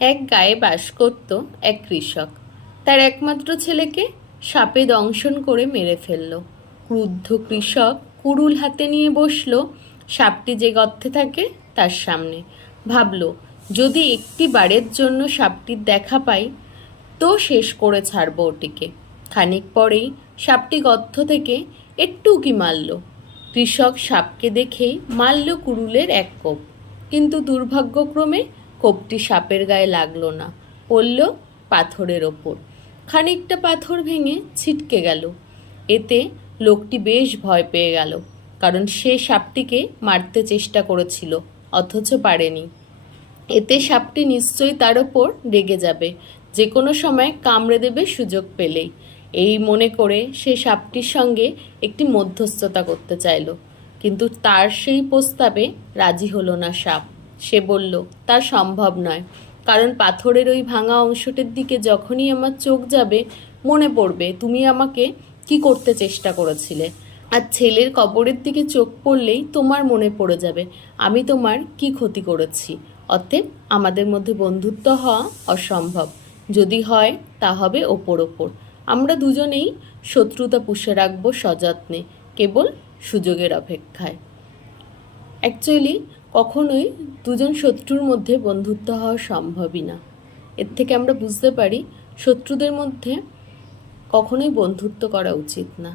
এক গায়ে বাস করত এক কৃষক। তার একমাত্র ছেলেকে সাপে দংশন করে মেরে ফেলল। ক্রুদ্ধ কৃষক কুড়ুল হাতে নিয়ে বসল সাপটি যে গর্তে থাকে তার সামনে। ভাবল, যদি একটি বারের জন্য সাপটির দেখা পাই তো শেষ করে ছাড়ব ওটিকে। খানিক পরেই সাপটি গর্ত থেকে একটু উঁকি মারল। কৃষক সাপকে দেখেই মারল কুড়ুলের এক কোপ, কিন্তু দুর্ভাগ্যক্রমে কোপটি সাপের গায়ে লাগলো না, পড়ল পাথরের ওপর। খানিকটা পাথর ভেঙে ছিটকে গেল। এতে লোকটি বেশ ভয় পেয়ে গেল, কারণ সে সাপটিকে মারতে চেষ্টা করেছিল অথচ পারেনি। এতে সাপটি নিশ্চয়ই তার ওপর রেগে যাবে, যে কোনো সময় কামড়ে দেবে সুযোগ পেলেই। এই মনে করে সে সাপটির সঙ্গে একটি মধ্যস্থতা করতে চাইল, কিন্তু তার সেই প্রস্তাবে রাজি হলো না সাপ। সে বলল, তা সম্ভব নয়, কারণ পাথরের ওই ভাঙা অংশটির দিকে যখনই আমার চোখ যাবে মনে পড়বে তুমি আমাকে কি করতে চেষ্টা করেছিলে, আর ছেলের কবরের দিকে চোখ পড়লেই তোমার মনে পড়ে যাবে আমি তোমার কি ক্ষতি করেছি। অতএব আমাদের মধ্যে বন্ধুত্ব হওয়া অসম্ভব, যদি হয় তা হবে ওপর ওপর। আমরা দুজনেই শত্রুতা পুষে রাখবো সযত্নে, কেবল সুযোগের অপেক্ষায়। অ্যাকচুয়ালি কখনোই দুজন শত্রুর মধ্যে বন্ধুত্ব হওয়া সম্ভবই না। এর থেকে আমরা বুঝতে পারি শত্রুদের মধ্যে কখনোই বন্ধুত্ব করা উচিত না।